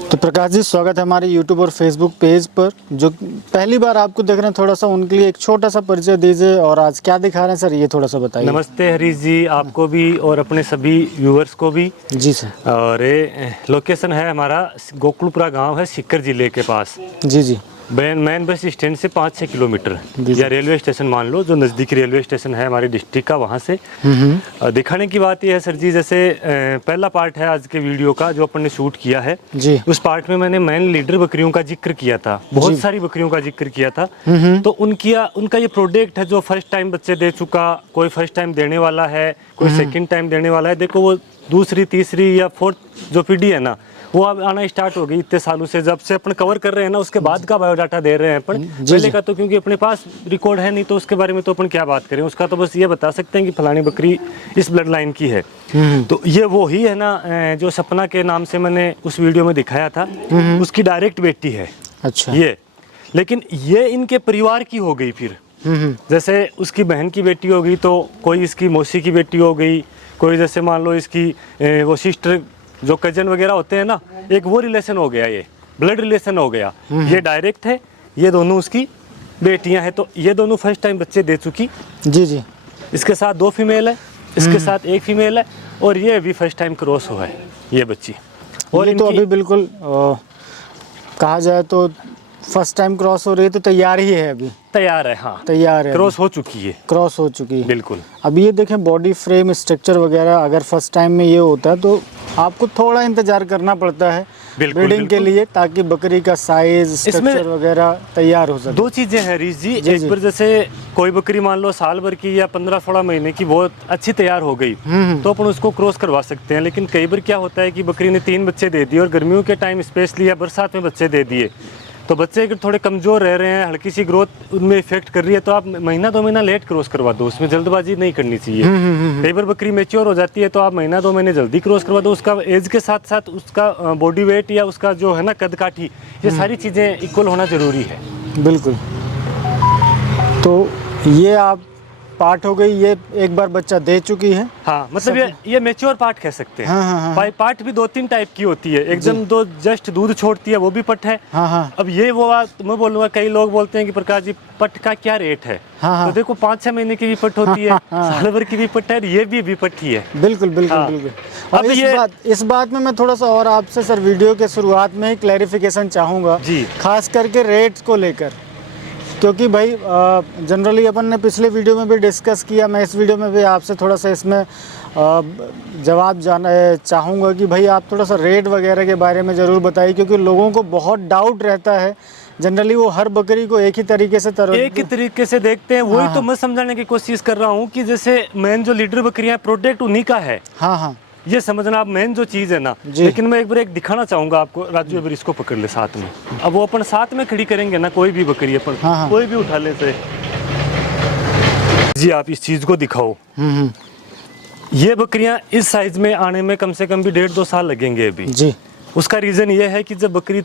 तो प्रकाश जी, स्वागत है हमारे YouTube और Facebook पेज पर। जो पहली बार आपको देख रहे हैं, थोड़ा सा उनके लिए एक छोटा सा परिचय दीजिए और आज क्या दिखा रहे हैं सर, ये थोड़ा सा बताइए। नमस्ते हरीश जी, आपको भी और अपने सभी व्यूअर्स को भी। जी सर। और ये लोकेशन है हमारा गोकुलपुरा गांव है, सीकर जिले के पास। जी जी। मेन बस स्टैंड से 5-6 किलोमीटर या रेलवे स्टेशन मान लो, जो नज़दीकी रेलवे स्टेशन है हमारे डिस्ट्रिक्ट का, वहाँ से। दिखाने की बात यह है सर जी, जैसे पहला पार्ट है आज के वीडियो का जो अपन ने शूट किया है जी। उस पार्ट में मैंने मेन लीडर बकरियों का जिक्र किया था, बहुत सारी बकरियों का जिक्र किया था। तो उनका ये प्रोडक्ट है जो फर्स्ट टाइम बच्चे दे चुका, कोई फर्स्ट टाइम देने वाला है, कोई सेकंड टाइम देने वाला है। देखो वो दूसरी, तीसरी या फोर्थ जो पीढ़ी है ना, वो अब आना स्टार्ट हो गई इतने सालों से। जब से अपन कवर कर रहे हैं ना, उसके बाद का बायोडाटा दे रहे हैं अपन। पहले का तो क्योंकि अपने पास रिकॉर्ड है नहीं, तो उसके बारे में तो अपन क्या बात करें। उसका तो बस ये बता सकते हैं कि फलानी बकरी इस ब्लड लाइन की है। तो ये वो ही है ना जो सपना के नाम से मैंने उस वीडियो में दिखाया था, उसकी डायरेक्ट बेटी है। अच्छा। ये लेकिन ये इनके परिवार की हो गई फिर। जैसे उसकी बहन की बेटी हो गई, तो कोई इसकी मौसी की बेटी हो गई, कोई जैसे मान लो इसकी वो सिस्टर, जो कजन वगैरह होते हैं ना, एक वो रिलेशन हो गया, ये ब्लड रिलेशन हो गया। ये डायरेक्ट है, ये दोनों उसकी बेटियां हैं। तो ये दोनों फर्स्ट टाइम बच्चे दे चुकी। जी जी। इसके साथ 2 फीमेल है, इसके साथ 1 फीमेल है, और ये अभी फर्स्ट टाइम क्रॉस हुआ है ये बच्ची। और ये तो अभी बिल्कुल कहा जाए तो फर्स्ट टाइम क्रॉस हो रही है, तो तैयार ही है अभी। तैयार है, हाँ तैयार है, क्रॉस हो चुकी है, क्रॉस हो चुकी है बिल्कुल। अब ये देखें, बॉडी फ्रेम स्ट्रक्चर वगैरह अगर फर्स्ट टाइम में ये होता है तो आपको थोड़ा इंतजार करना पड़ता है ब्रीडिंग के लिए, ताकि बकरी का साइज, स्ट्रक्चर वगैरह तैयार हो सके। 2 चीजें हैं हरीश जी, एक बार जैसे कोई बकरी मान लो साल भर की या 15-16 महीने की बहुत अच्छी तैयार हो गई, तो अपन उसको क्रॉस करवा सकते हैं। लेकिन कई बार क्या होता है कि बकरी ने 3 बच्चे दे दिए और गर्मियों के टाइम स्पेशली या बरसात में बच्चे दे दिए, तो बच्चे अगर थोड़े कमज़ोर रह रहे हैं, हल्की सी ग्रोथ उनमें इफेक्ट कर रही है, तो आप महीना 2 महीना लेट क्रॉस करवा दो। उसमें जल्दबाजी नहीं करनी चाहिए। कई बार बकरी मैच्योर हो जाती है, तो आप महीना 2 महीने जल्दी क्रॉस करवा दो। उसका एज के साथ साथ उसका बॉडी वेट या उसका जो है ना कद काठी, ये सारी चीज़ें इक्वल होना ज़रूरी है। बिल्कुल। तो ये आप पार्ट हो गई, ये एक बार बच्चा दे चुकी है। हाँ, मतलब ये मैच्योर पार्ट कह सकते हैं। हाँ। पार्ट भी 2-3 टाइप की होती है। एकदम दो जस्ट दूध छोड़ती है, वो भी पट है। हाँ। अब ये वो बात मैं बोलूँगा, कई लोग बोलते हैं कि प्रकाश जी पट का क्या रेट है। हाँ। तो देखो 5-6 महीने की भी पट होती है, साल भर की भी पट है, ये भी पट ही है। बिल्कुल बिल्कुल हाँ। बिल्कुल। अब इस बात में मैं थोड़ा सा और आपसे सर वीडियो के शुरुआत में ही क्लैरिफिकेशन चाहूँगा जी, खास करके रेट्स को लेकर, क्योंकि भाई जनरली अपन ने पिछले वीडियो में भी डिस्कस किया, मैं इस वीडियो में भी आपसे थोड़ा सा इसमें जवाब जानना चाहूँगा कि भाई आप थोड़ा सा रेट वगैरह के बारे में ज़रूर बताइए, क्योंकि लोगों को बहुत डाउट रहता है। जनरली वो हर बकरी को एक ही तरीके से देखते हैं। वही तो मैं समझाने की कोशिश कर रहा हूँ कि जैसे मेन जो लीडर बकरियाँ प्रोडक्ट उन्हीं का है। हाँ, ये समझना आप मेन जो चीज़ है ना। लेकिन मैं एक बार एक दिखाना चाहूँगा आपको। राजू एक बार इसको पकड़ ले साथ में। अब वो अपन साथ में खड़ी करेंगे ना, कोई भी बकरी अपन कोई भी उठा ले से जी, आप इस चीज़ को दिखाओ। ये बकरियां इस साइज में आने में कम से कम भी 1.5-2 साल लगेंगे अभी जी। उसका रीज़न ये है कि जब बकरी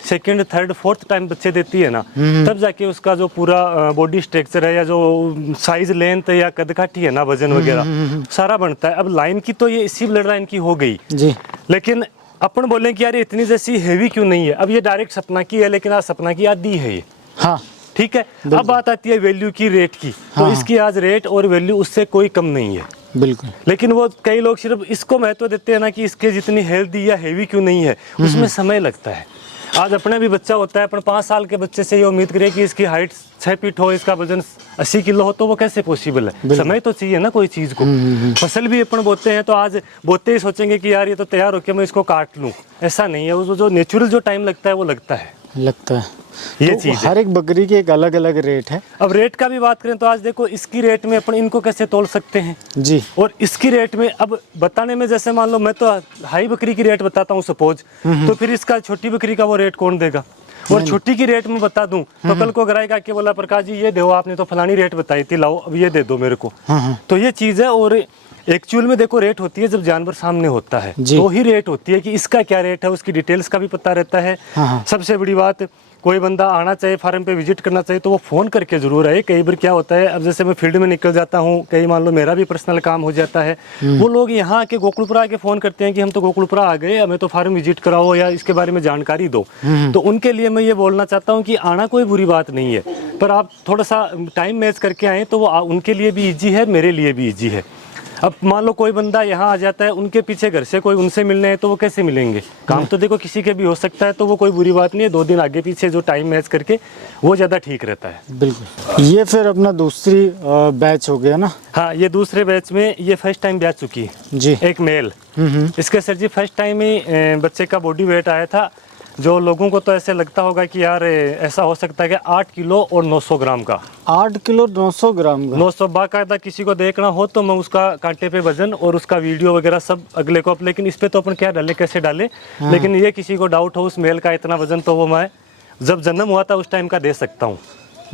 सेकंड, थर्ड, फोर्थ टाइम बच्चे देती है ना, तब जाके उसका जो पूरा बॉडी स्ट्रक्चर है या जो साइज, लेंथ या कदकाठी है ना, वजन वगैरह सारा बनता है। अब लाइन की तो ये इसी ब्लड लाइन की हो गई जी, लेकिन अपन बोलें कि यार इतनी जैसी हेवी क्यों नहीं है। अब ये डायरेक्ट सपना की है, लेकिन आज सपना की आधी है ये। हाँ, ठीक है। अब बात आती है वैल्यू की, रेट की। तो इसकी आज रेट और वैल्यू उससे कोई कम नहीं है, बिल्कुल। लेकिन वो कई लोग सिर्फ इसको महत्व देते हैं ना कि इसके जितनी हेल्दी या हेवी क्यों नहीं है, उसमें समय लगता है। आज अपने भी बच्चा होता है, अपन 5 साल के बच्चे से ये उम्मीद करें कि इसकी हाइट 6 फीट हो, इसका वजन 80 किलो हो, तो वो कैसे पॉसिबल है। समय तो चाहिए ना कोई चीज़ को। फसल भी अपन बोते हैं, तो आज बोते ही सोचेंगे कि यार ये तो तैयार होकर मैं इसको काट लूँ, ऐसा नहीं है। वो जो नेचुरल जो टाइम लगता है वो लगता है ये तो चीज़। हर एक बकरी की एक अलग अलग रेट है। अब रेट का भी बात करें तो आज देखो इसकी रेट में अपन इनको कैसे तोल सकते हैं जी, और इसकी रेट में अब बताने में, जैसे मान लो मैं तो हाई बकरी की रेट बताता हूँ सपोज, तो फिर इसका छोटी बकरी का वो रेट कौन देगा। और छोटी की रेट में बता दूं तो कल को ग्राहक आके बोला प्रकाश जी ये दो, आपने तो फलानी रेट बताई थी, लाओ अब ये दे दो मेरे को। तो ये चीज़ है। और एक्चुअल में देखो रेट होती है जब जानवर सामने होता है जी। तो ही रेट होती है कि इसका क्या रेट है, उसकी डिटेल्स का भी पता रहता है। हाँ। सबसे बड़ी बात, कोई बंदा आना चाहे फार्म पे विजिट करना चाहिए तो वो फ़ोन करके ज़रूर आए। कई बार क्या होता है, अब जैसे मैं फील्ड में निकल जाता हूँ, कई मान लो मेरा भी पर्सनल काम हो जाता है, वो लोग यहाँ आके गोकुलपुरा आके फ़ोन करते हैं कि हम तो गोकुलपुरा आ गए, हमें तो फार्म विजिट कराओ या इसके बारे में जानकारी दो। तो उनके लिए मैं ये बोलना चाहता हूँ कि आना कोई बुरी बात नहीं है, पर आप थोड़ा सा टाइम मैच करके आएँ तो वो उनके लिए भी ईजी है, मेरे लिए भी ईजी है। अब मान लो कोई बंदा यहाँ आ जाता है, उनके पीछे घर से कोई उनसे मिलने है तो वो कैसे मिलेंगे? काम तो देखो किसी के भी हो सकता है, तो वो कोई बुरी बात नहीं है। 2 दिन आगे पीछे जो टाइम मैच करके वो ज़्यादा ठीक रहता है। बिल्कुल। ये फिर अपना दूसरी बैच हो गया ना? हाँ, ये दूसरे बैच में ये फर्स्ट टाइम बैच चुकी है जी। एक मेल। इसके सर जी फर्स्ट टाइम ही बच्चे का बॉडी वेट आया था, जो लोगों को तो ऐसे लगता होगा कि यार ऐसा हो सकता है कि 8 किलो और 900 ग्राम का। 8 किलो 900 ग्राम का? 900 बाकायदा किसी को देखना हो तो मैं उसका कांटे पे वजन और उसका वीडियो वगैरह सब अगले को लेकिन इस पे तो अपन क्या डाले, कैसे डाले। लेकिन ये किसी को डाउट हो उस मेल का इतना वजन, तो वो मैं जब जन्म हुआ था उस टाइम का दे सकता हूँ।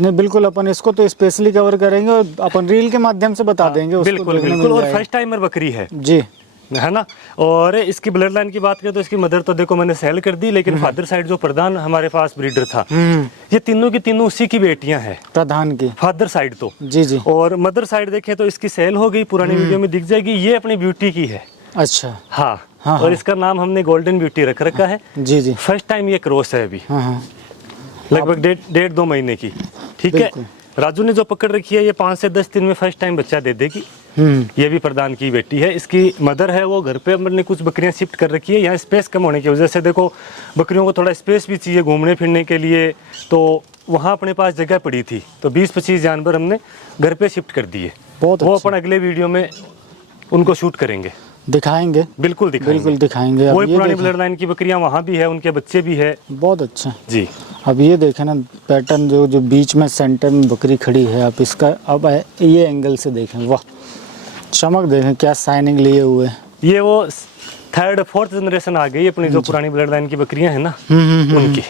नहीं बिल्कुल, अपन इसको तो स्पेशली कवर करेंगे और अपन रील के माध्यम से बता देंगे उसको। बिल्कुल बिल्कुल। और फर्स्ट टाइमर बकरी है जी, है ना। और इसकी ब्लड लाइन की बात करें तो इसकी मदर तो देखो मैंने सेल कर दी, लेकिन फादर साइड जो प्रधान हमारे पास ब्रीडर था, ये तीनों की तीनों उसी की बेटियां हैं, प्रधान की फादर साइड तो। जी जी। और मदर साइड देखें तो इसकी सेल हो गई, पुरानी वीडियो में दिख जाएगी। ये अपनी ब्यूटी की है। अच्छा। हाँ, हाँ, और इसका नाम हमने गोल्डन ब्यूटी रख रखा है। जी जी। फर्स्ट टाइम ये क्रॉस है अभी, हाँ हाँ। लगभग 1.5-2 महीने की। ठीक है। राजू ने जो पकड़ रखी है ये 5 से 10 दिन में फर्स्ट टाइम बच्चा दे देगी। ये भी प्रधान की बेटी है। इसकी मदर है वो घर पे हमने कुछ बकरियां शिफ्ट कर रखी है। यहाँ स्पेस कम होने की वजह से देखो बकरियों को थोड़ा स्पेस भी चाहिए घूमने फिरने के लिए, तो वहाँ अपने पास जगह पड़ी थी तो 20-25 जानवर हमने घर पे शिफ्ट कर दिए। बहुत वो अच्छा। अपन अगले वीडियो में उनको शूट करेंगे, दिखाएंगे। बिल्कुल दिखाएंगे, बिल्कुल दिखाएंगे। वही पुरानी ब्लड लाइन की बकरियां वहाँ भी है, उनके बच्चे भी है। बहुत अच्छा जी। अब ये देखें ना पैटर्न, जो बीच में सेंटर में बकरी खड़ी है, आप इसका अब ये एंगल से देखें, वाह चमक देखें, क्या शाइनिंग लिए हुए। ये वो 3rd-4th जनरेशन आ गई अपनी जो पुरानी ब्लड लाइन की बकरियां हैं ना, उनकी।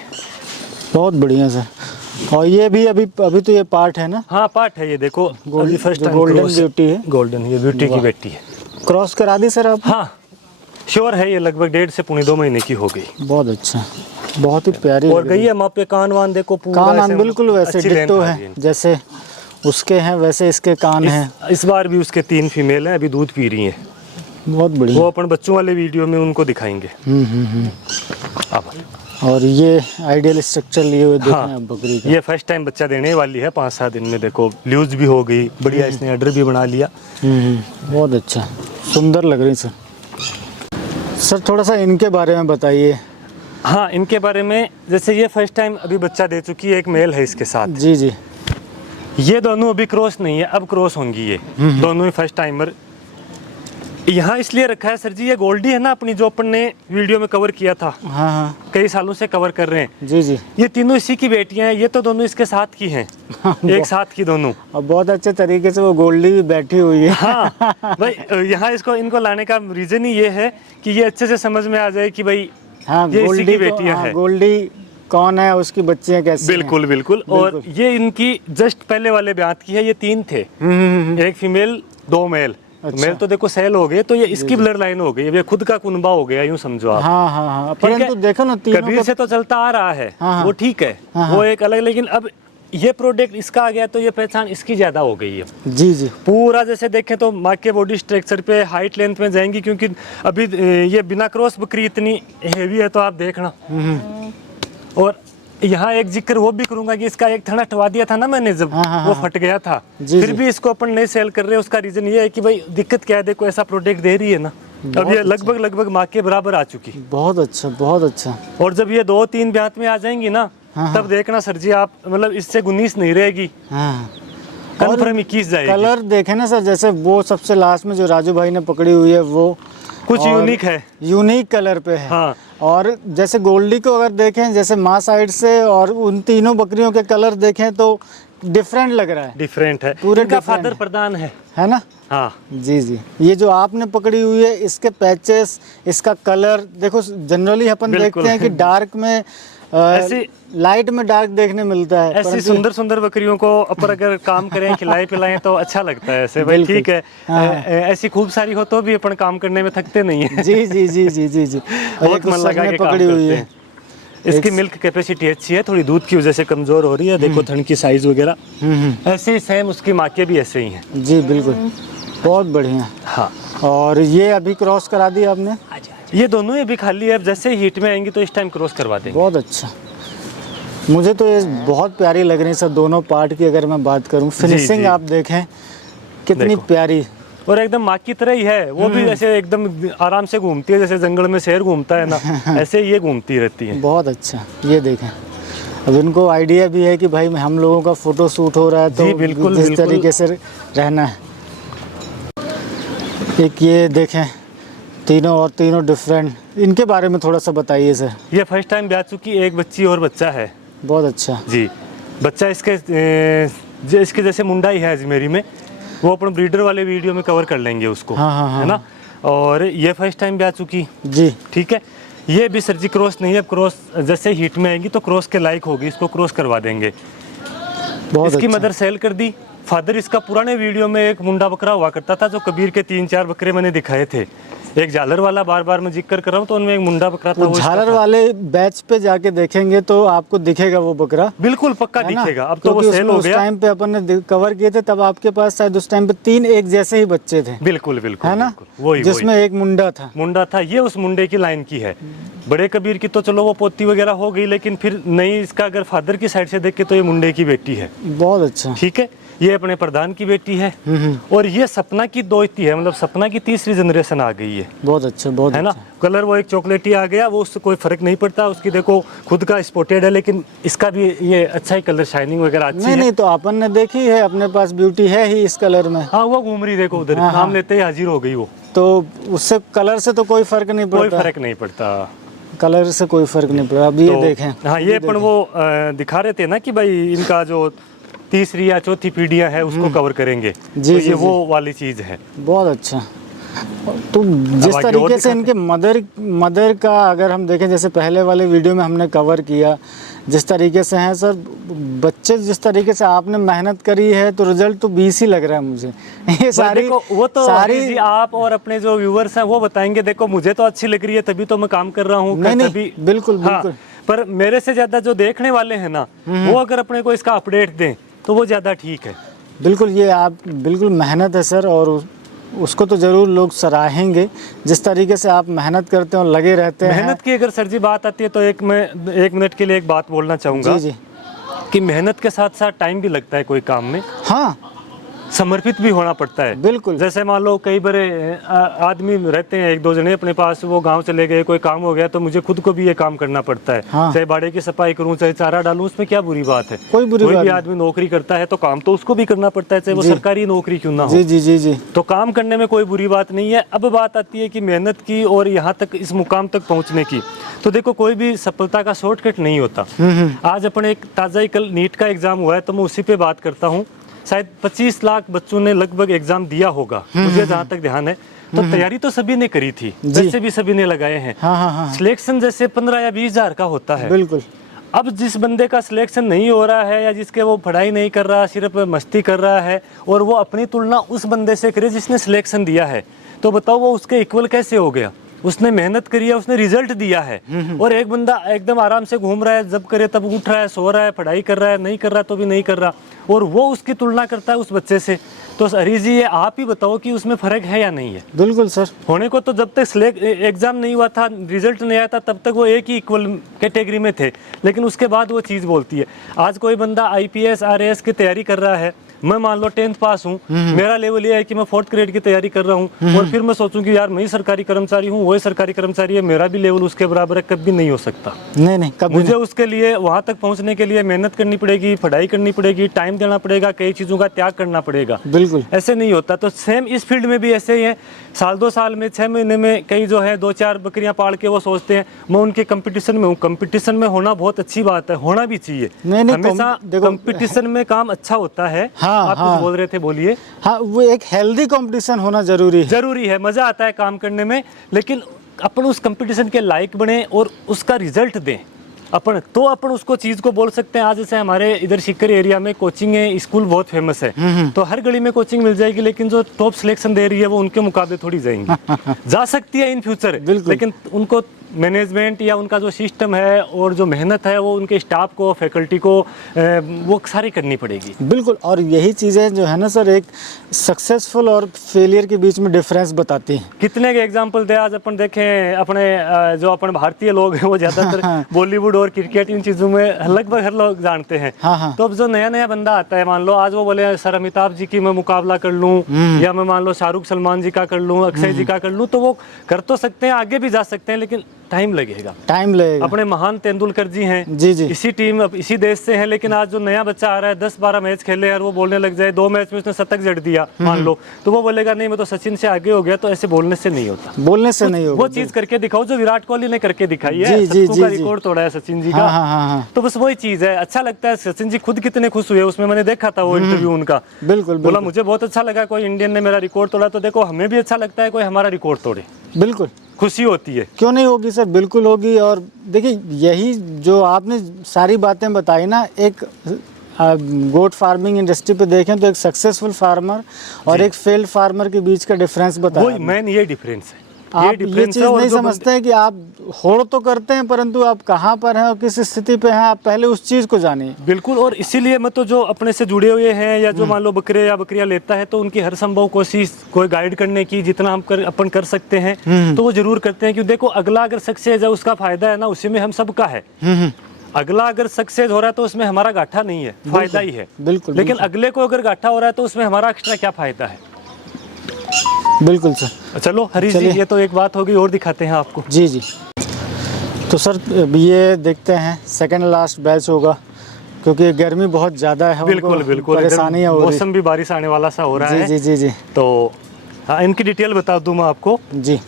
बहुत बढ़िया सर। और ये भी अभी तो ये पार्ट है ना? हाँ पार्ट है ये, देखो अभी फर्स्ट टाइम गोल्डन ब्यूटी है। गोल्डन, ये ब्यूटी की बेटी है। क्रॉस करा दी सर आप? हाँ श्योर है, ये लगभग 1.5 से 2 महीने की हो गई। बहुत अच्छा, बहुत ही प्यारी। और गई है माँ पे, कान वान देखो पूरा कान ऐसे बिल्कुल वैसे अच्छी डिट्टो length आ है, गई है। जैसे उसके हैं वैसे इसके कान हैं। इस बार भी उसके 3 फीमेल हैं, अभी दूध पी रही हैं। बहुत बढ़िया। वो अपन बच्चों वाले वीडियो में उनको दिखाएंगे। अब और ये आइडियल स्ट्रक्चर लिए हुए देख रहे हैं हाँ, आप बकरी का। ये फर्स्ट टाइम बच्चा देने वाली है 5-7 दिन में। देखो ल्यूज भी हो गई बढ़िया, इसने अडर भी बना लिया। बहुत अच्छा, सुंदर लग रही सर। सर थोड़ा सा इनके बारे में बताइए। हाँ, इनके बारे में जैसे ये फर्स्ट टाइम अभी बच्चा दे चुकी है, एक मेल है इसके साथ। जी जी। ये दोनों अभी क्रॉस नहीं है, अब क्रॉस होंगी ये दोनों ही फर्स्ट टाइमर। यहाँ इसलिए रखा है सर जी, ये गोल्डी है ना अपनी, जो अपन ने वीडियो में कवर किया था। हाँ हाँ। कई सालों से कवर कर रहे हैं। जी जी। ये तीनों इसी की बेटियां हैं, ये तो दोनों इसके साथ की हैं। एक साथ की दोनों। और बहुत अच्छे तरीके से वो गोल्डी भी बैठी हुई है। हाँ भाई, यहाँ इनको लाने का रीजन ही ये है कि ये अच्छे से समझ में आ जाए कि भाई हाँ, ये इसी गोल्डी की को, बेटियां हाँ, हैं। गोल्डी कौन है, उसकी बच्चियां कैसी बिल्कुल हैं? बिल्कुल। और ये इनकी जस्ट पहले वाले ब्यात की है, ये 3 थे, एक फीमेल 2 मेल। अच्छा। मेल तो देखो सेल हो गए, तो ये इसकी ब्लड लाइन हो गई, ये खुद का कुनबा हो गया, यूं समझो आप। हाँ हाँ हाँ। ठीक है? परंतु देखो ना तीनों कबीर से तो चलता आ रहा है। हाँ, वो ठीक है। हाँ, वो एक अलग, लेकिन अब ये प्रोडक्ट इसका आ गया तो ये पहचान इसकी ज्यादा हो गई है। जी जी। पूरा जैसे देखें तो माँ के बॉडी स्ट्रक्चर पे हाइट लेंथ में जाएंगी, क्योंकि अभी ये बिना क्रॉस बकरी इतनी हेवी है, तो आप देखना। और यहाँ एक जिक्र वो भी करूंगा कि इसका एक थना हटवा दिया था ना मैंने जब, वो फट गया था। जी, फिर जी। भी इसको अपन नहीं सेल कर रहे, उसका रीजन ये है कि भाई दिक्कत क्या है, देखो ऐसा प्रोडक्ट दे रही है ना, अब ये लगभग माँ के बराबर आ चुकी। बहुत अच्छा, बहुत अच्छा। और जब ये 2-3 ब्यात में आ जाएंगी ना, तब देखना सर जी आप, मतलब इससे 19 नहीं रहेगी, हाँ। कन्फर्म 21 जाएगी। कलर देखे ना सर, जैसे वो सबसे लास्ट में जो राजू भाई ने पकड़ी हुई है वो कुछ यूनिक है, यूनिक कलर पे है। हाँ। और जैसे गोल्डी को अगर देखें, जैसे माँ साइड से और उन तीनों बकरियों के कलर देखें तो डिफरेंट लग रहा है, डिफरेंट है। पूरे इनका different फादर है। प्रधान है ना? हाँ जी जी। ये जो आपने पकड़ी हुई है, इसके पैचेस, इसका कलर देखो, जनरली अपन बिल्कुल। देखते हैं कि डार्क में ऐसी लाइट में डार्क देखने मिलता है, ऐसी सुंदर सुंदर बकरियों को अपर अगर काम करें, खिलाए पिलाएं तो अच्छा लगता है ऐसे। भाई बिल्कुल। ठीक है, हाँ। ऐसी खूब सारी हो तो भी अपन काम करने में थकते नहीं है। जी जी जी जी जी जी। और बहुत ये मन लगा सबने के काम पकड़ी हुई करते है। हैं। इसकी मिल्क कैपेसिटी अच्छी है, थोड़ी दूध की वजह से कमजोर हो रही है, देखो थन की साइज वगैरह। ऐसे ही सेम उसकी माँ के भी ऐसे ही हैं। जी बिल्कुल, बहुत बढ़िया। हाँ, और ये अभी क्रॉस करा दी आपने? ये दोनों ही अभी खाली है, अब जैसे हीट में आएंगी तो इस टाइम क्रॉस करवा देंगे। बहुत अच्छा। मुझे तो ये बहुत प्यारी लग रही है सर, दोनों पार्ट की अगर मैं बात करूं, फिनिशिंग जी। आप देखें कितनी देखो। प्यारी। और एकदम माँ की तरह ही है, वो भी ऐसे एकदम आराम से घूमती है, जैसे जंगल में शेर घूमता है ना, ऐसे ये घूमती रहती है। बहुत अच्छा। ये देखें, अब इनको आइडिया भी है कि भाई हम लोगों का फोटो शूट हो रहा है तो जी, बिल्कुल, जिस बिल्कुल। तरीके से रहना है। एक ये देखें, तीनों और तीनों डिफरेंट, इनके बारे में थोड़ा सा बताइए सर। ये फर्स्ट टाइम ब्याह चुकी, एक बच्ची और बच्चा है। बहुत अच्छा। जी, बच्चा इसके जैसे मुंडा ही है अजमेरी में, वो अपन ब्रीडर वाले वीडियो में कवर कर लेंगे उसको। हाँ, हाँ, हाँ। है ना। और ये फर्स्ट टाइम ब्याह चुकी। जी ठीक है, ये भी सर्जी क्रॉस नहीं है, क्रॉस जैसे हीट में आएगी तो क्रॉस के लायक होगी, इसको क्रॉस करवा देंगे। बहुत इसकी अच्छा। मदर सेल कर दी। फादर इसका पुराने वीडियो में एक मुंडा बकरा हुआ करता था, जो कबीर के 3-4 बकरे मैंने दिखाए थे। एक झालर वाला बार बार मैं जिक्र कर रहा हूँ, तो उनमें एक मुंडा बकरा था। वो वो झालर वाले बैच पे जाके देखेंगे तो आपको दिखेगा वो बकरा, बिल्कुल पक्का है ना? दिखेगा। अब तो वो क्योंकि सेल उसमें हो उस गया। टाइम पे अपन ने कवर किए थे, तब आपके पास शायद उस टाइम पे 3 एक जैसे ही बच्चे थे, बिल्कुल बिल्कुल है ना? बिल्कुल। वही जिसमें एक मुंडा था। मुंडा था, ये उस मुंडे की लाइन की है। बड़े कबीर की तो चलो वो पोती वगैरह हो गई, लेकिन फिर नहीं, इसका अगर फादर की साइड से देखे तो ये मुंडे की बेटी है। बहुत अच्छा। ठीक है, ये अपने प्रधान की बेटी है। और ये सपना की दोस्ती है, मतलब सपना की तीसरी जनरेशन आ गई है। बहुत अच्छा, बहुत है ना। अच्छा। कलर वो एक चॉकलेटी आ गया, वो उससे कोई फर्क नहीं पड़ता। उसकी देखो खुद का स्पॉटेड है, लेकिन इसका भी ये अच्छा ही कलर, शाइनिंग वगैरह अच्छी नहीं है। नहीं, तो अपन ने देखी है, अपने पास ब्यूटी है ही इस कलर में। हाँ, वो घूम रही देखो उधर, हाँ, नाम हाँ। लेते ही हाजिर हो गई वो। तो उससे कलर से तो कोई फर्क नहीं कोई पड़ता। फर्क नहीं पड़ता। कलर से कोई फर्क नहीं पड़ा। अब ये तो देखें। हाँ, ये अपन वो दिखा रहे थे ना कि भाई इनका जो तीसरी या चौथी पीढ़ियां है उसको कवर करेंगे। जी, तो जी, ये जी। वो वाली चीज है। बहुत अच्छा। तो जिस आगे और तरीके से दिखाते इनके मदर का अगर हम देखें, जैसे पहले वाले वीडियो में हमने कवर किया, जिस तरीके से हैं सर बच्चे, जिस तरीके से आपने मेहनत करी है, तो रिजल्ट तो 20 ही लग रहा है मुझे। ये सारी देखो, वो तो सारी जी आप और अपने जो व्यूअर्स हैं वो बताएंगे। देखो मुझे तो अच्छी लग रही है, तभी तो मैं काम कर रहा हूँ। नहीं नहीं, तभी बिल्कुल हाँ, बिल्कुल। पर मेरे से ज्यादा जो देखने वाले हैं ना, वो अगर अपने को इसका अपडेट दें तो वो ज्यादा ठीक है। बिल्कुल, ये आप बिल्कुल मेहनत है सर, और उसको तो ज़रूर लोग सराहेंगे, जिस तरीके से आप मेहनत करते हैं और लगे रहते हैं। मेहनत की अगर सर जी बात आती है तो एक मिनट के लिए एक बात बोलना चाहूँगा। जी जी। कि मेहनत के साथ साथ टाइम भी लगता है कोई काम में, हाँ समर्पित भी होना पड़ता है। बिल्कुल। जैसे मान लो कई बड़े आदमी रहते हैं, 1-2 जने अपने पास, वो गांव चले गए, कोई काम हो गया तो मुझे खुद को भी ये काम करना पड़ता है। हाँ। चाहे बाड़े की सफाई करूं, चाहे चारा डालूं, उसमें क्या बुरी बात है। कोई बुरी बात भी नहीं। आदमी नौकरी करता है तो काम तो उसको भी करना पड़ता है, चाहे वो जी। सरकारी नौकरी क्यों ना हो। जी जी जी जी। तो काम करने में कोई बुरी बात नहीं है। अब बात आती है कि मेहनत की और यहाँ तक इस मुकाम तक पहुँचने की। तो देखो कोई भी सफलता का शॉर्टकट नहीं होता। आज अपने एक ताज़ा ही कल नीट का एग्जाम हुआ है, तो मैं उसी पे बात करता हूँ। शायद 25 लाख बच्चों ने लगभग एग्जाम दिया होगा, मुझे जहाँ तक ध्यान है। तो तैयारी तो सभी ने करी थी, पैसे भी सभी ने लगाए हैं। हाँ हाँ हाँ, सिलेक्शन जैसे 15 या 20 हज़ार का होता है। बिल्कुल। अब जिस बंदे का सिलेक्शन नहीं हो रहा है, या जिसके वो पढ़ाई नहीं कर रहा, सिर्फ मस्ती कर रहा है, और वो अपनी तुलना उस बंदे से करे जिसने सिलेक्शन दिया है, तो बताओ वो उसके इक्वल कैसे हो गया। उसने मेहनत करी है, उसने रिजल्ट दिया है। और एक बंदा एकदम आराम से घूम रहा है, जब करे तब उठ रहा है, सो रहा है, पढ़ाई कर रहा है, नहीं कर रहा तो भी नहीं कर रहा, और वो उसकी तुलना करता है उस बच्चे से। तो हरीश जी, ये आप ही बताओ कि उसमें फ़र्क है या नहीं है। बिल्कुल सर। होने को तो जब तक एग्जाम नहीं हुआ था, रिजल्ट नहीं आया था, तब तक वो एक ही इक्वल कैटेगरी में थे, लेकिन उसके बाद वो चीज़ बोलती है। आज कोई बंदा IPS RAS की तैयारी कर रहा है, मैं मान लो 10th पास हूँ, मेरा लेवल ये है कि मैं 4th ग्रेड की तैयारी कर रहा हूँ, और फिर मैं सोचूं कि यार मैं ही सरकारी कर्मचारी हूँ, वही सरकारी कर्मचारी है, मेरा भी लेवल उसके बराबर है, कभी नहीं हो सकता। नहीं नहीं, कभी मुझे उसके लिए वहाँ तक पहुँचने के लिए मेहनत करनी पड़ेगी, पढ़ाई करनी पड़ेगी, टाइम देना पड़ेगा, कई चीज़ों का त्याग करना पड़ेगा। बिल्कुल ऐसे नहीं होता। तो सेम इस फील्ड में भी ऐसे ही है। साल 2 साल में 6 महीने में कई जो है 2-4 बकरियां पाल के वो सोचते हैं मैं उनके कंपटीशन में हूँ। कंपटीशन में होना बहुत अच्छी बात है, होना भी चाहिए। नहीं, हमेशा देखो, कंपटीशन में काम अच्छा होता है। हाँ हाँ, आप हाँ। कुछ बोल रहे थे, बोलिए। हाँ, वो एक हेल्दी कंपटीशन होना जरूरी है। जरूरी है, मजा आता है काम करने में, लेकिन अपन उस कंपटीशन के लायक बने और उसका रिजल्ट दें अपन, तो अपन उसको चीज़ को बोल सकते हैं। आज जैसे हमारे इधर शिकर एरिया में कोचिंग है, स्कूल बहुत फेमस है, तो हर गली में कोचिंग मिल जाएगी, लेकिन जो टॉप सिलेक्शन दे रही है वो उनके मुकाबले थोड़ी जाएंगी। जा सकती है इन फ्यूचर, लेकिन उनको मैनेजमेंट या उनका जो सिस्टम है और जो मेहनत है वो उनके स्टाफ को, फैकल्टी को वो सारी करनी पड़ेगी। बिल्कुल, और यही चीज़ें जो है ना सर, एक सक्सेसफुल और फेलियर के बीच में डिफरेंस बताती हैं। कितने के एग्जाम्पल दे आज अपन देखें, अपने जो अपन भारतीय लोग हैं वो ज़्यादातर बॉलीवुड और क्रिकेट इन चीज़ों में लगभग हर लोग जानते हैं। तो अब जो नया नया बंदा आता है, मान लो आज वो बोले सर अमिताभ जी की मैं मुकाबला कर लूँ, या मैं मान लो शाहरुख सलमान जी का कर लूँ, अक्षय जी का कर लूँ, तो वो कर तो सकते हैं, आगे भी जा सकते हैं, लेकिन टाइम लगेगा। अपने महान तेंदुलकर जी हैं, जी जी, इसी टीम इसी देश से हैं, लेकिन आज जो नया बच्चा आ रहा है 10-12 मैच खेले और वो बोलने लग जाए 2 मैच में उसने शतक जड़ दिया मान लो, तो वो बोलेगा नहीं मैं तो सचिन से आगे हो गया। तो ऐसे बोलने से नहीं होता, बोलने से नहीं होगा। वो चीज करके दिखाओ जो विराट कोहली ने करके दिखाई है। जी, का रिकॉर्ड तोड़ा है सचिन जी का। तो बस वही चीज है, अच्छा लगता है। सचिन जी खुद कितने खुश हुए, उसमें मैंने देखा था वो इंटरव्यू उनका। बिल्कुल, बोला मुझे बहुत अच्छा लगा, कोई इंडियन ने मेरा रिकॉर्ड तोड़ा, तो देखो हमें भी अच्छा लगता है कोई हमारा रिकॉर्ड तोड़े, बिल्कुल खुशी होती है। क्यों नहीं होगी सर, बिल्कुल होगी। और देखिए यही जो आपने सारी बातें बताई ना, एक गोट फार्मिंग इंडस्ट्री पे देखें तो एक सक्सेसफुल फार्मर और एक फेल्ड फार्मर के बीच का डिफरेंस बताया। वही मेन ये डिफरेंस है। आप ये चीज़ नहीं समझते हैं कि आप होड़ तो करते हैं, परंतु आप कहाँ पर हैं और किस स्थिति पे हैं, आप पहले उस चीज़ को जानिए। बिल्कुल, और इसीलिए मैं तो जो अपने से जुड़े हुए हैं या जो मान लो बकरे या बकरियां लेता है, तो उनकी हर संभव कोशिश कोई गाइड करने की, जितना हम अपन कर सकते हैं तो वो जरूर करते हैं। क्योंकि देखो अगला अगर सक्सेस है उसका फायदा है ना, उसी में हम सबका है। अगला अगर सक्सेस हो रहा है तो उसमें हमारा घाटा नहीं है, फायदा ही है। बिल्कुल, लेकिन अगले को अगर घाटा हो रहा है तो उसमें हमारा एक्स्ट्रा क्या फायदा है। बिल्कुल सर। चलो हरीश जी, ये तो एक बात होगी, और दिखाते हैं आपको। जी जी, तो सर ये देखते हैं सेकंड लास्ट बैच होगा, क्योंकि गर्मी बहुत ज़्यादा है। बिल्कुल बिल्कुल, परेशानी है, मौसम भी बारिश आने वाला सा हो रहा है। जी जी जी। तो हाँ, इनकी डिटेल बता दूँ मैं आपको जी।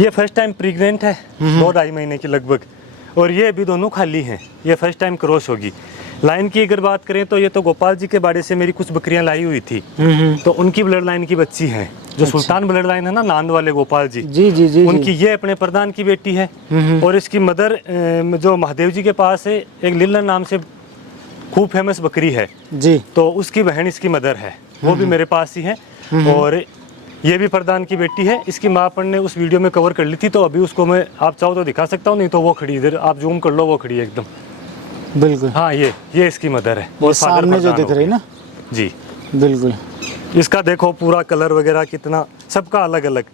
ये फर्स्ट टाइम प्रेग्नेंट है, 2-2.5 महीने की लगभग, और ये अभी दोनों खाली हैं। ये फर्स्ट टाइम क्रॉस होगी। लाइन की अगर बात करें तो ये तो गोपाल जी के बाड़े से मेरी कुछ बकरियां लाई हुई थी, तो उनकी ब्लड लाइन की बच्ची है, जो सुल्तान ब्लड लाइन है ना, नांद वाले गोपाल जी, जी जी जी, उनकी ये अपने प्रधान की बेटी है। और इसकी मदर जो महादेव जी के पास है, एक लीलन नाम से खूब फेमस बकरी है जी, तो उसकी बहन इसकी मदर है, वो भी मेरे पास ही है। और ये भी प्रधान की बेटी है। इसकी माँ अपन ने उस वीडियो में कवर कर ली थी, तो अभी उसको मैं आप चाहो तो दिखा सकता हूँ, नहीं तो वो खड़ी इधर आप जूम कर लो, वो खड़ी है एकदम। बिल्कुल हाँ, ये इसकी मदर है, और सामने जो दिख रही ना। जी बिल्कुल, इसका देखो पूरा कलर वगैरह कितना, सबका अलग अलग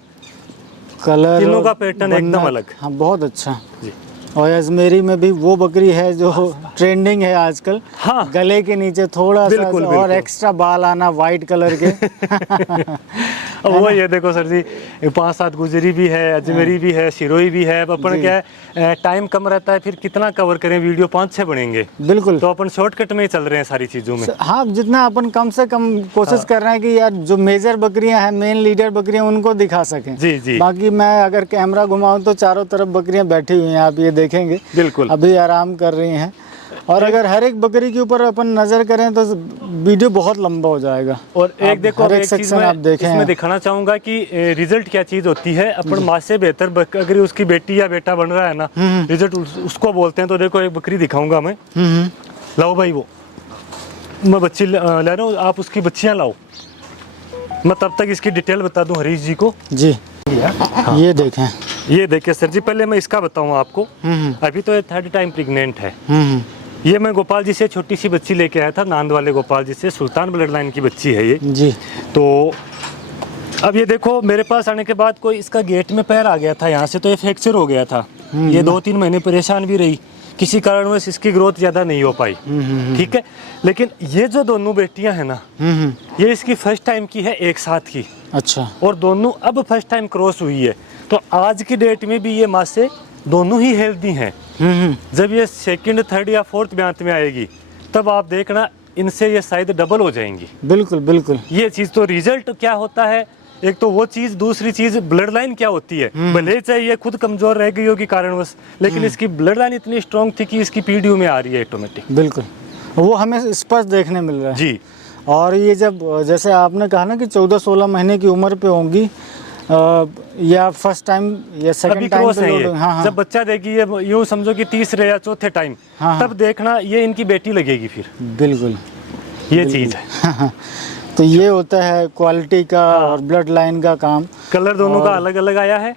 कलर, तीनों का पैटर्न एकदम अलग। हाँ, बहुत अच्छा जी। और अजमेरी में भी वो बकरी है जो ट्रेंडिंग है आजकल। हाँ, गले के नीचे थोड़ा सा और एक्स्ट्रा बाल आना वाइट कलर के। वो ये देखो सर जी, 5-7 गुजरी भी है, अजमेरी भी है, सिरोही भी है। अपन क्या है, टाइम कम रहता है, फिर कितना कवर करें, वीडियो 5-6 बनेंगे। बिल्कुल, तो अपन शॉर्टकट में ही चल रहे हैं सारी चीज़ों में। हाँ, जितना अपन कम से कम कोशिश कर रहे हैं कि यार जो मेजर बकरियां हैं, मेन लीडर बकरियां, उनको दिखा सकें। जी जी। बाकी मैं अगर कैमरा घुमाऊं तो चारों तरफ बकरियां बैठी हुई हैं, आप ये देखेंगे। बिल्कुल, अभी आराम कर रही हैं। और अगर हर एक बकरी के ऊपर अपन नजर करें तो वीडियो बहुत लंबा हो जाएगा। और एक देखो, हर एक एक चीज सेक्शन आप देखें, इसमें दिखाना चाहूंगा कि रिजल्ट क्या चीज होती है। अपन माँ से बेहतर अगर उसकी बेटी या बेटा बन रहा है ना, रिजल्ट उसको बोलते हैं। तो देखो एक बकरी दिखाऊंगा मैं। लाओ भाई, वो मैं बच्ची ले रहा हूँ, आप उसकी बच्चियाँ लाओ। मैं तब तक इसकी डिटेल बता दूं हरीश जी को। जी। हाँ। ये देखें सर जी, पहले मैं इसका बताऊं आपको। अभी तो ये 3rd टाइम प्रेग्नेंट है। ये मैं गोपाल जी से छोटी सी बच्ची लेके आया था, नांद वाले गोपाल जी से, सुल्तान ब्लड लाइन की बच्ची है ये जी। तो अब ये देखो, मेरे पास आने के बाद कोई इसका गेट में पैर आ गया था यहाँ से, तो ये फ्रैक्चर हो गया था। ये 2-3 महीने परेशान भी रही, किसी कारणवश इसकी ग्रोथ ज़्यादा नहीं हो पाई। ठीक है, लेकिन ये जो दोनों बेटियां हैं ना, ये इसकी फर्स्ट टाइम की है एक साथ की। अच्छा। और दोनों अब फर्स्ट टाइम क्रॉस हुई है, तो आज की डेट में भी ये माँ से दोनों ही हेल्दी हैं। जब ये 2nd, 3rd या 4th ब्यांत में आएगी, तब आप देखना इनसे ये शायद डबल हो जाएंगी। बिल्कुल बिल्कुल। ये चीज़ तो रिजल्ट क्या होता है, एक तो वो चीज़, दूसरी चीज़ ब्लड लाइन क्या होती है। भले चाहे ये खुद कमजोर रह गई होगी कारणवश, लेकिन इसकी ब्लड लाइन इतनी स्ट्रॉन्ग थी कि इसकी पीढ़ियों में आ रही है ऑटोमेटिक। बिल्कुल, वो हमें स्पष्ट देखने मिल रहा है। जी। और ये जब जैसे आपने कहा ना कि 14-16 महीने की उम्र पे होंगी, या फर्स्ट टाइम या अभी सेकंड टाइम क्रॉस पे है लोड? ये। हाँ हाँ जब बच्चा देगी ये, यूँ समझो कि तीसरे या चौथे टाइम, हाँ, तब देखना ये इनकी बेटी लगेगी फिर, बिल्कुल। ये चीज़ है। तो ये होता है क्वालिटी का और ब्लड लाइन का काम। कलर दोनों का अलग अलग आया है,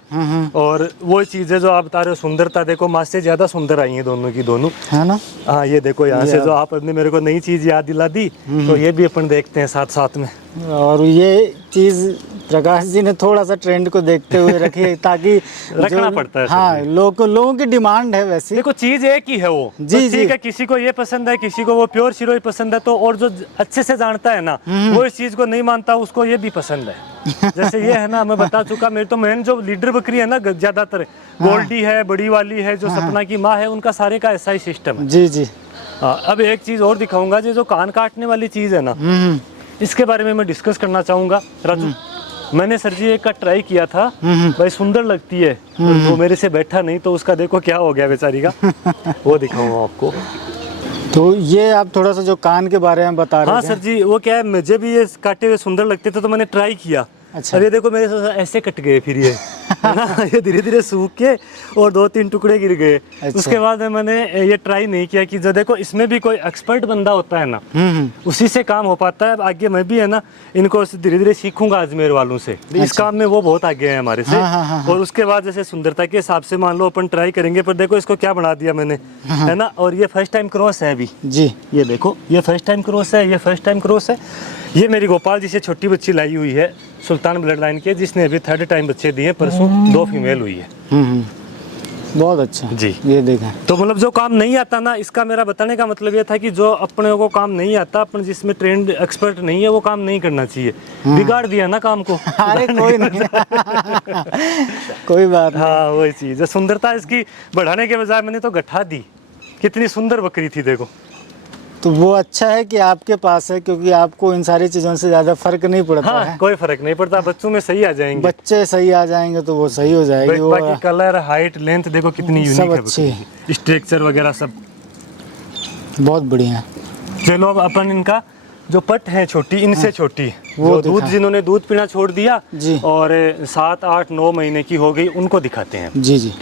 और वो चीज़ है जो आप बता रहे हो, सुंदरता देखो माँ से ज़्यादा सुंदर आई है दोनों की दोनों, है ना। हाँ ये देखो यहाँ से जो आपने मेरे को नई चीज़ याद दिला दी, तो ये भी अपन देखते हैं साथ साथ में। और ये चीज़ प्रकाश जी ने थोड़ा सा ट्रेंड को देखते हुए रखी है, ताकि रखना पड़ता है सर हाँ, जी। लोगों की डिमांड है वैसे। देखो चीज़ एक ही है वो, जी, बस जी। ठीक है, किसी को ये पसंद है, किसी को वो प्योर शिरोई पसंद है, तो और जो अच्छे से जानता है ना वो इस चीज़ को नहीं मानता, उसको ये भी पसंद है। जैसे ये है ना, मैं बता चुका, मेरे तो मेन जो लीडर बकरी है ना ज़्यादातर गोल्डी है, बड़ी वाली है, जो सपना की माँ है, उनका सारे का ऐसा ही सिस्टम है। जी जी। हाँ, अब एक चीज़ और दिखाऊंगा, जो कान काटने वाली चीज़ है ना, इसके बारे में मैं डिस्कस करना चाहूँगा राजू। मैंने सर जी एक का ट्राई किया था, भाई सुंदर लगती है, वो मेरे से बैठा नहीं, तो उसका देखो क्या हो गया बेचारी का, वो दिखाऊंगा आपको। तो ये आप थोड़ा सा जो कान के बारे में बता रहे हाँ थे। सर जी, वो क्या है, मुझे भी ये काटे हुए सुंदर लगते थे, तो मैंने ट्राई किया। अच्छा। अब ये देखो मेरे से ऐसे कट गए फिर ये, है ना, ये धीरे धीरे सूख के और 2-3 टुकड़े गिर गए। अच्छा। उसके बाद मैंने ये ट्राई नहीं किया कि जो देखो इसमें भी कोई एक्सपर्ट बंदा होता है ना, उसी से काम हो पाता है। आगे मैं भी है ना, इनको धीरे धीरे सीखूंगा अजमेर वालों से, इस काम में वो बहुत आगे हैं हमारे से। और उसके बाद जैसे सुंदरता के हिसाब से मान लो अपन ट्राई करेंगे, पर देखो इसको क्या बना दिया मैंने, है ना। और ये फर्स्ट टाइम क्रॉस है अभी जी। ये देखो, ये फर्स्ट टाइम क्रॉस है, ये फर्स्ट टाइम क्रॉस है। ये मेरी गोपाल जी से छोटी बच्ची लाई हुई है, सुल्तान ब्लड लाइन की, जिसने अभी 3rd टाइम बच्चे दिए, परसों 2 फीमेल हुई है। बहुत अच्छा जी। ये देखा। तो मतलब जो काम नहीं आता ना, इसका मेरा बताने का मतलब ये था कि जो अपने को काम नहीं आता, अपन जिसमें ट्रेंड एक्सपर्ट नहीं है, वो काम नहीं करना चाहिए। बिगाड़ दिया ना काम को। अरे कोई नहीं। कोई बात नहीं। हाँ वही चीज़ है, सुंदरता इसकी बढ़ाने के बजाय मैंने तो गठा दी। कितनी सुंदर बकरी थी देखो। तो वो अच्छा है कि आपके पास है, क्योंकि आपको इन सारी चीज़ों से ज़्यादा फर्क नहीं पड़ता हाँ है। कोई फर्क नहीं पड़ता, बच्चों में सही आ जाएंगे, बच्चे सही आ जाएंगे तो वो सही हो जाएगी। वो बाकी कलर, हाइट, लेंथ देखो कितनी सब यूनिक है अच्छी है। बकरी। स्ट्रक्चर वगैरह सब बहुत बढ़िया। चलो अब अपन इनका जो पट है छोटी, इनसे छोटी, वो वो दूध, जिन्होंने दूध पीना छोड़ दिया जी। और 7, 8, 9 महीने की हो गई, उनको दिखाते हैं। जी जी।